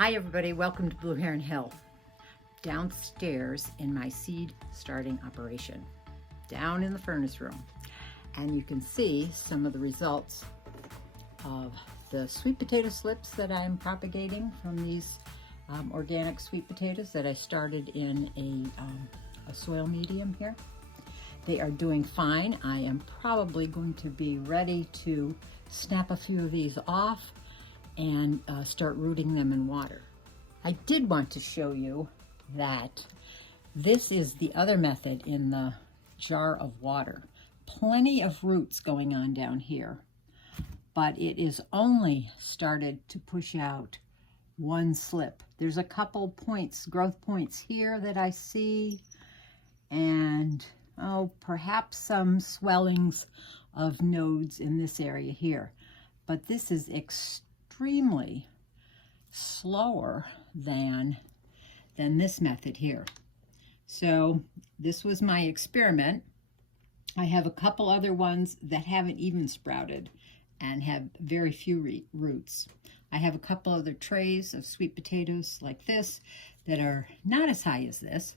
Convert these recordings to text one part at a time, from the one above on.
Hi everybody, welcome to Blue Heron Hill. Downstairs in my seed starting operation, down in the furnace room. And you can see some of the results of the sweet potato slips that I'm propagating from these organic sweet potatoes that I started in a soil medium here. They are doing fine. I am probably going to be ready to snap a few of these off and start rooting them in water. I did want to show you that this is the other method in the jar of water. Plenty of roots going on down here, but it is only started to push out one slip. There's a couple points, growth points here that I see, and perhaps some swellings of nodes in this area here. But this is extremely slower than this method here. So this was my experiment. I have a couple other ones that haven't even sprouted and have very few roots. I have a couple other trays of sweet potatoes like this that are not as high as this.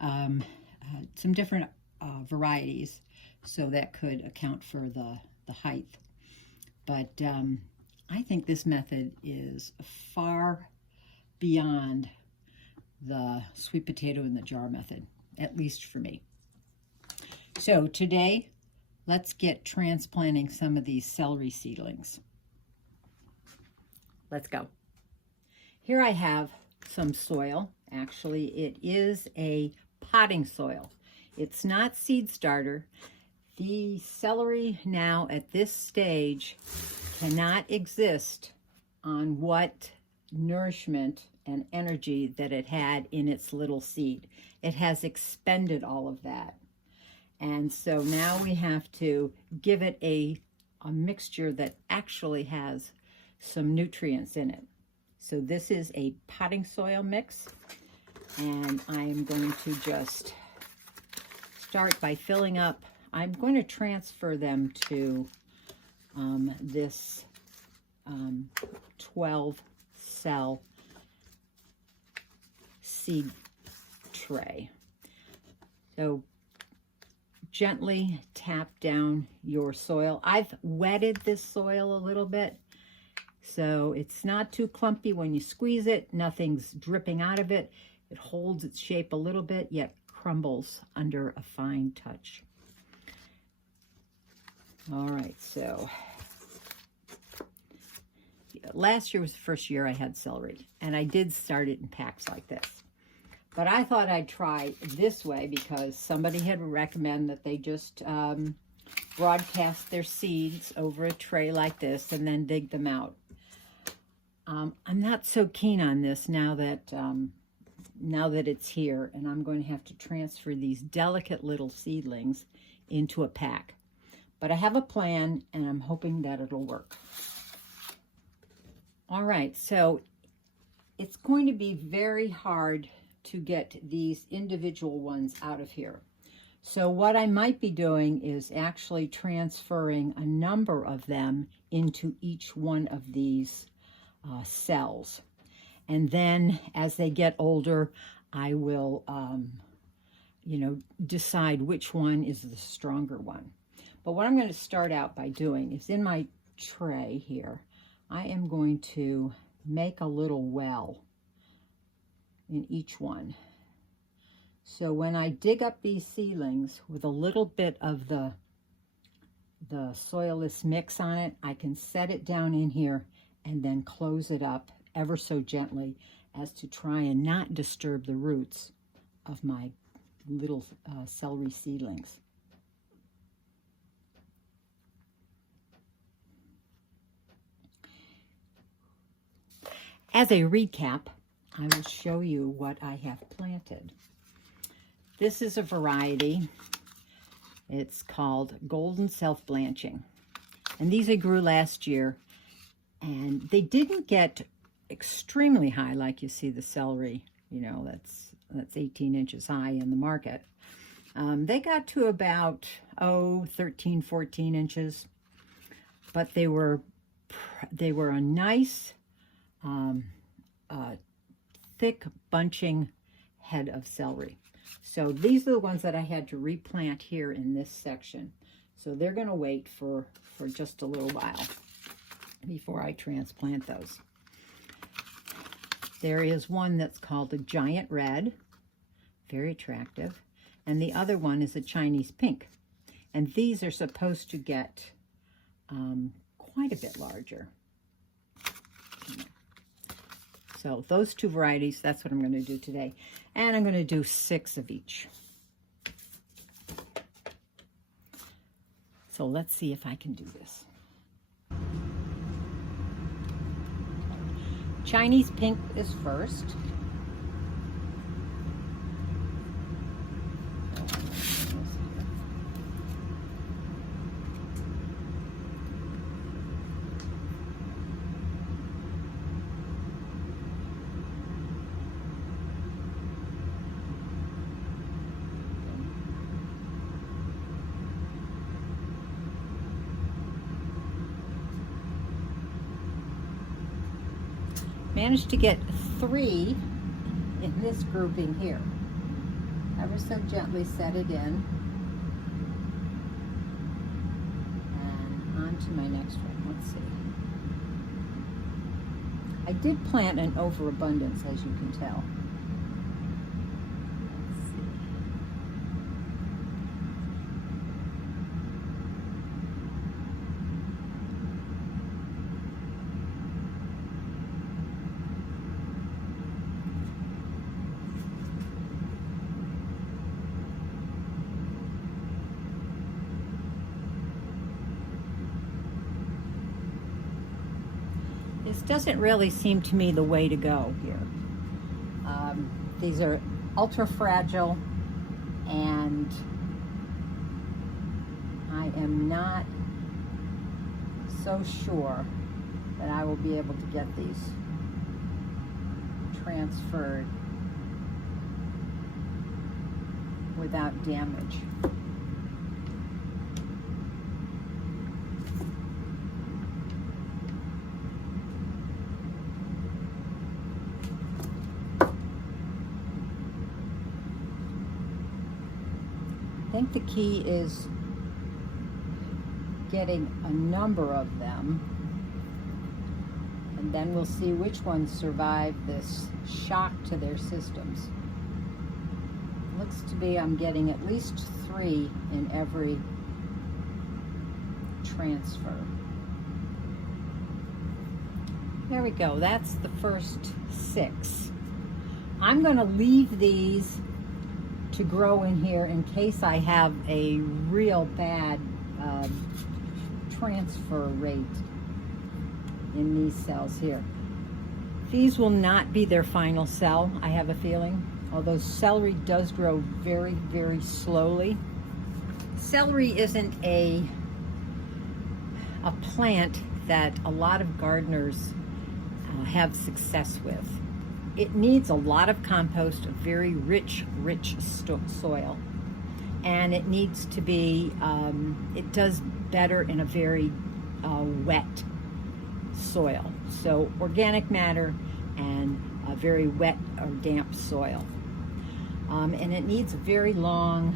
Some different varieties, so that could account for the height. But I think this method is far beyond the sweet potato in the jar method, at least for me. So today, let's get transplanting some of these celery seedlings. Let's go. Here I have some soil. Actually, it is a potting soil. It's not seed starter. The celery now at this stage cannot exist on what nourishment and energy that it had in its little seed. It has expended all of that. And so now we have to give it a mixture that actually has some nutrients in it. So this is a potting soil mix, and I'm going to just start by filling up. I'm going to transfer them to this 12 cell seed tray. So gently tap down your soil. I've wetted this soil a little bit, so it's not too clumpy when you squeeze it. Nothing's dripping out of it. It holds its shape a little bit, yet crumbles under a fine touch. All right, so last year was the first year I had celery, and I did start it in packs like this. But I thought I'd try this way because somebody had recommended that they just broadcast their seeds over a tray like this and then dig them out. I'm not so keen on this now that it's here, and I'm going to have to transfer these delicate little seedlings into a pack. But I have a plan, and I'm hoping that it'll work. All right, so it's going to be very hard to get these individual ones out of here. So what I might be doing is actually transferring a number of them into each one of these cells. And then as they get older, I will, decide which one is the stronger one. But what I'm going to start out by doing is in my tray here, I am going to make a little well in each one. So when I dig up these seedlings with a little bit of the soilless mix on it, I can set it down in here and then close it up ever so gently as to try and not disturb the roots of my little celery seedlings. As a recap, I will show you what I have planted. This is a variety. It's called Golden Self-Blanching. And these I grew last year, and they didn't get extremely high like you see the celery, that's 18 inches high in the market. They got to about 13, 14 inches, but they were a nice thick bunching head of celery. So these are the ones that I had to replant here in this section. So they're going to wait for just a little while before I transplant those. There is one that's called a giant red, very attractive, and the other one is a Chinese pink. And these are supposed to get quite a bit larger. So those two varieties, that's what I'm going to do today. And I'm going to do 6 of each. So let's see if I can do this. Chinese pink is first. Managed to get 3 in this grouping here. Ever so gently set it in. And on to my next one. Let's see. I did plant an overabundance, as you can tell. Let's see. This doesn't really seem to me the way to go here. These are ultra fragile, and I am not so sure that I will be able to get these transferred without damage. I think the key is getting a number of them, and then we'll see which ones survive this shock to their systems. Looks to be I'm getting at least 3 in every transfer. There we go. That's the first 6. I'm going to leave these to grow in here in case I have a real bad transfer rate in these cells here. These will not be their final cell, I have a feeling, although celery does grow very, very slowly. Celery isn't a plant that a lot of gardeners have success with. It needs a lot of compost, a very rich soil. And it needs to be, it does better in a very wet soil. So organic matter and a very wet or damp soil. And it needs a very long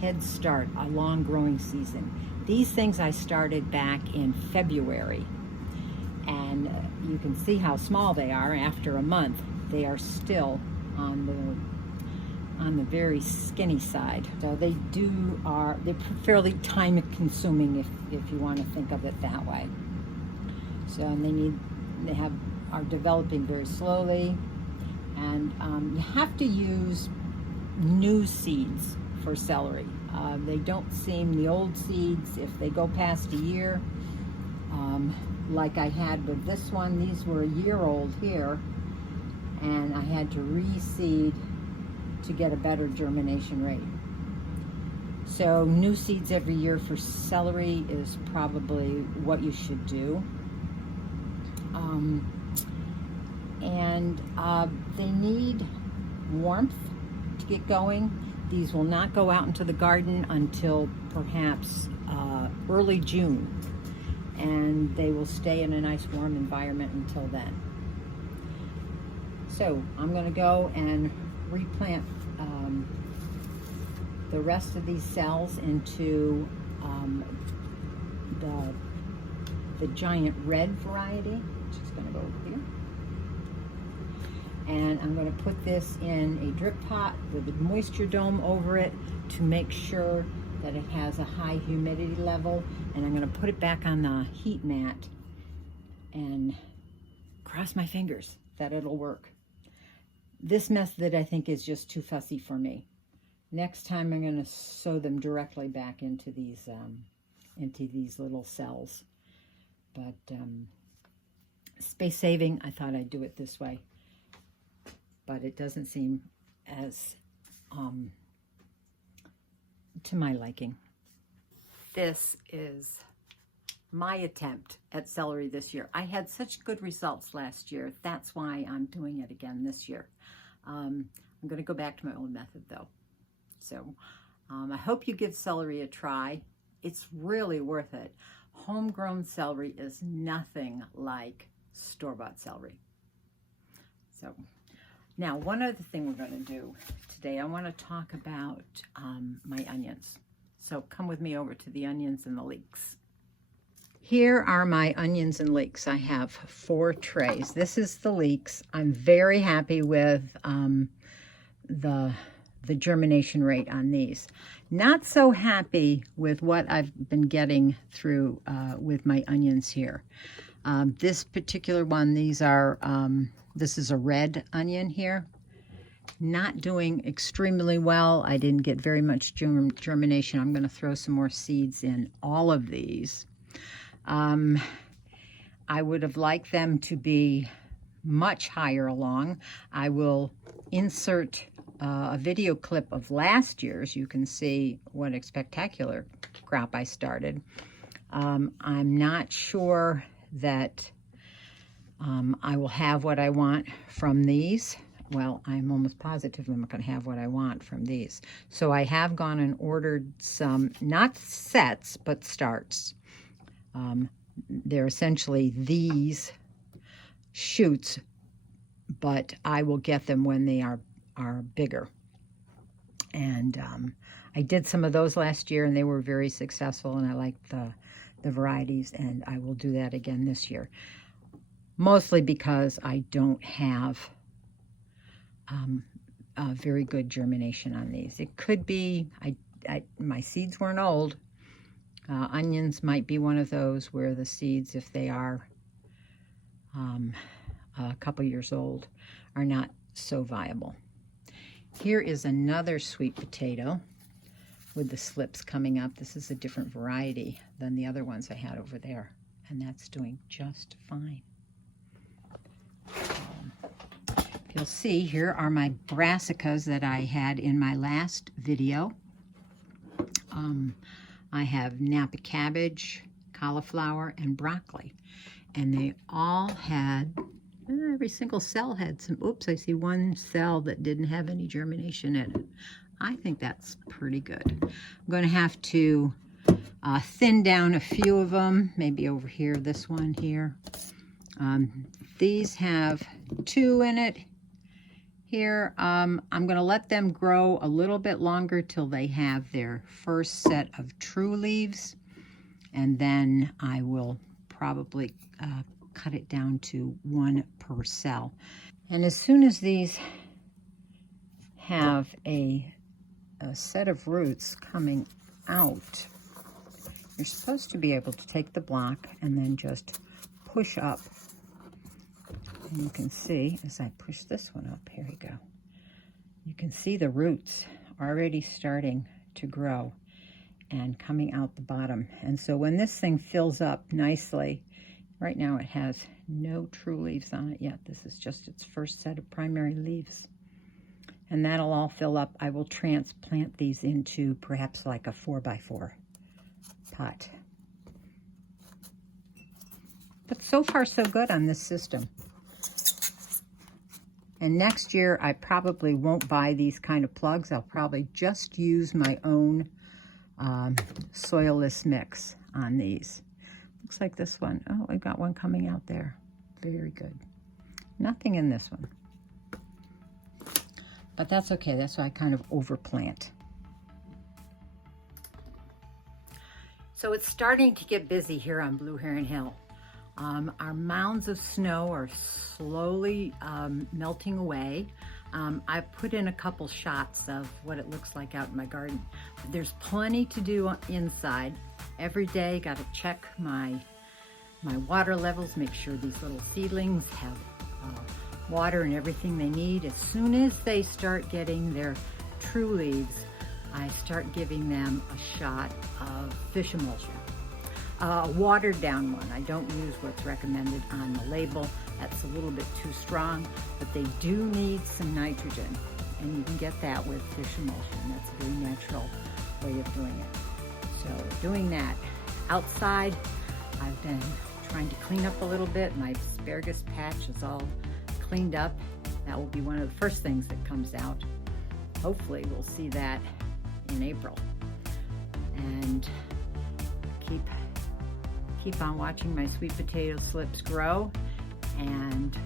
head start, a long growing season. These things I started back in February. And you can see how small they are after a month. They are still on the very skinny side. So they're fairly time consuming if you want to think of it that way. So and they are developing very slowly, and you have to use new seeds for celery. They don't seem, the old seeds, if they go past a year, like I had with this one, these were a year old here, and I had to reseed to get a better germination rate. So new seeds every year for celery is probably what you should do. They need warmth to get going. These will not go out into the garden until perhaps early June, and they will stay in a nice warm environment until then. So I'm going to go and replant the rest of these cells into the giant red variety, which is going to go over here. And I'm going to put this in a drip pot with a moisture dome over it to make sure that it has a high humidity level. And I'm going to put it back on the heat mat and cross my fingers that it'll work. This method I think is just too fussy for me. Next time I'm going to sew them directly back into these little cells. But space saving, I thought I'd do it this way. But it doesn't seem as to my liking. This is my attempt at celery this year. I had such good results last year. That's why I'm doing it again this year. I'm going to go back to my old method though. So I hope you give celery a try. It's really worth it. Homegrown celery is nothing like store-bought celery. So now one other thing we're going to do today, I want to talk about my onions. So come with me over to the onions and the leeks. Here are my onions and leeks. I have 4 trays. This is the leeks. I'm very happy with the germination rate on these. Not so happy with what I've been getting through with my onions here. This particular one, these are, this is a red onion here. Not doing extremely well. I didn't get very much germination. I'm going to throw some more seeds in all of these. I would have liked them to be much higher along. I will insert a video clip of last year's. You can see what a spectacular crop I started. I'm not sure that I will have what I want from these. Well, I'm almost positive I'm not going to have what I want from these. So I have gone and ordered some, not sets, but starts. They're essentially these shoots, but I will get them when they are bigger. And I did some of those last year, and they were very successful, and I liked the varieties, and I will do that again this year. Mostly because I don't have very good germination on these. It could be, my seeds weren't old. Onions might be one of those where the seeds, if they are a couple years old, are not so viable. Here is another sweet potato with the slips coming up. This is a different variety than the other ones I had over there, and that's doing just fine. You'll see here are my brassicas that I had in my last video. I have Napa cabbage, cauliflower, and broccoli. And they all had, every single cell had some, oops, I see one cell that didn't have any germination in it. I think that's pretty good. I'm going to have to thin down a few of them, maybe over here, this one here. These have 2 in it. Here, I'm going to let them grow a little bit longer till they have their first set of true leaves, and then I will probably cut it down to 1 per cell. And as soon as these have a set of roots coming out, you're supposed to be able to take the block and then just push up. And you can see, as I push this one up, here we go. You can see the roots already starting to grow and coming out the bottom. And so when this thing fills up nicely, right now it has no true leaves on it yet. This is just its first set of primary leaves. And that'll all fill up. I will transplant these into perhaps like a 4x4 pot. But so far so good on this system. And next year, I probably won't buy these kind of plugs. I'll probably just use my own soilless mix on these. Looks like this one. Oh, I got one coming out there. Very good. Nothing in this one. But that's okay, that's why I kind of overplant. So it's starting to get busy here on Blue Heron Hill. Our mounds of snow are slowly melting away. I've put in a couple shots of what it looks like out in my garden. But there's plenty to do inside. Every day, got to check my water levels, make sure these little seedlings have water and everything they need. As soon as they start getting their true leaves, I start giving them a shot of fish emulsion. A watered down one. I don't use what's recommended on the label. That's a little bit too strong, but they do need some nitrogen, and you can get that with fish emulsion. That's a very natural way of doing it. So doing that. Outside, I've been trying to clean up a little bit. My asparagus patch is all cleaned up. That will be one of the first things that comes out. Hopefully we'll see that in April. And keep on watching my sweet potato slips grow, and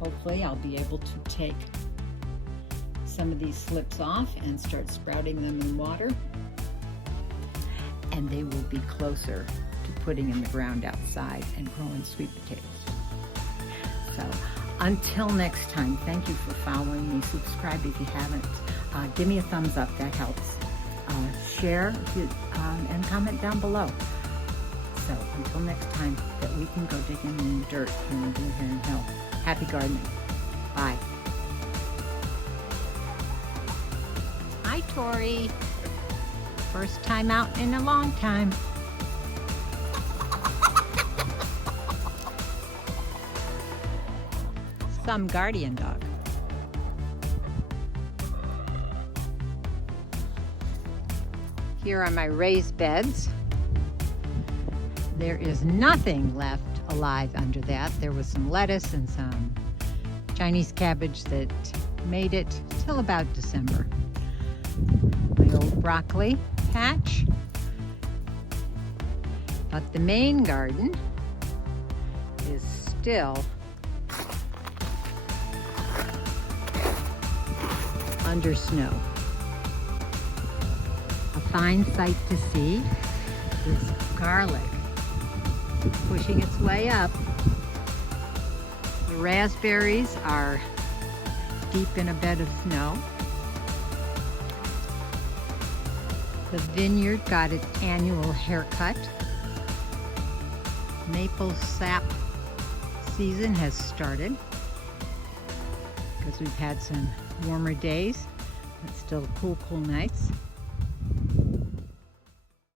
hopefully I'll be able to take some of these slips off and start sprouting them in water, and they will be closer to putting in the ground outside and growing sweet potatoes. So until next time, thank you for following me. Subscribe if you haven't. Give me a thumbs up, that helps. Share and comment down below. So until next time that we can go digging in the dirt here in Blue Heron Hill. Happy gardening. Bye. Hi, Tori. First time out in a long time. Some guardian dog. Here are my raised beds. There is nothing left alive under that. There was some lettuce and some Chinese cabbage that made it till about December. My old broccoli patch. But the main garden is still under snow. A fine sight to see is garlic pushing its way up. The raspberries are deep in a bed of snow. The vineyard got its annual haircut. Maple sap season has started because we've had some warmer days, but still cool nights.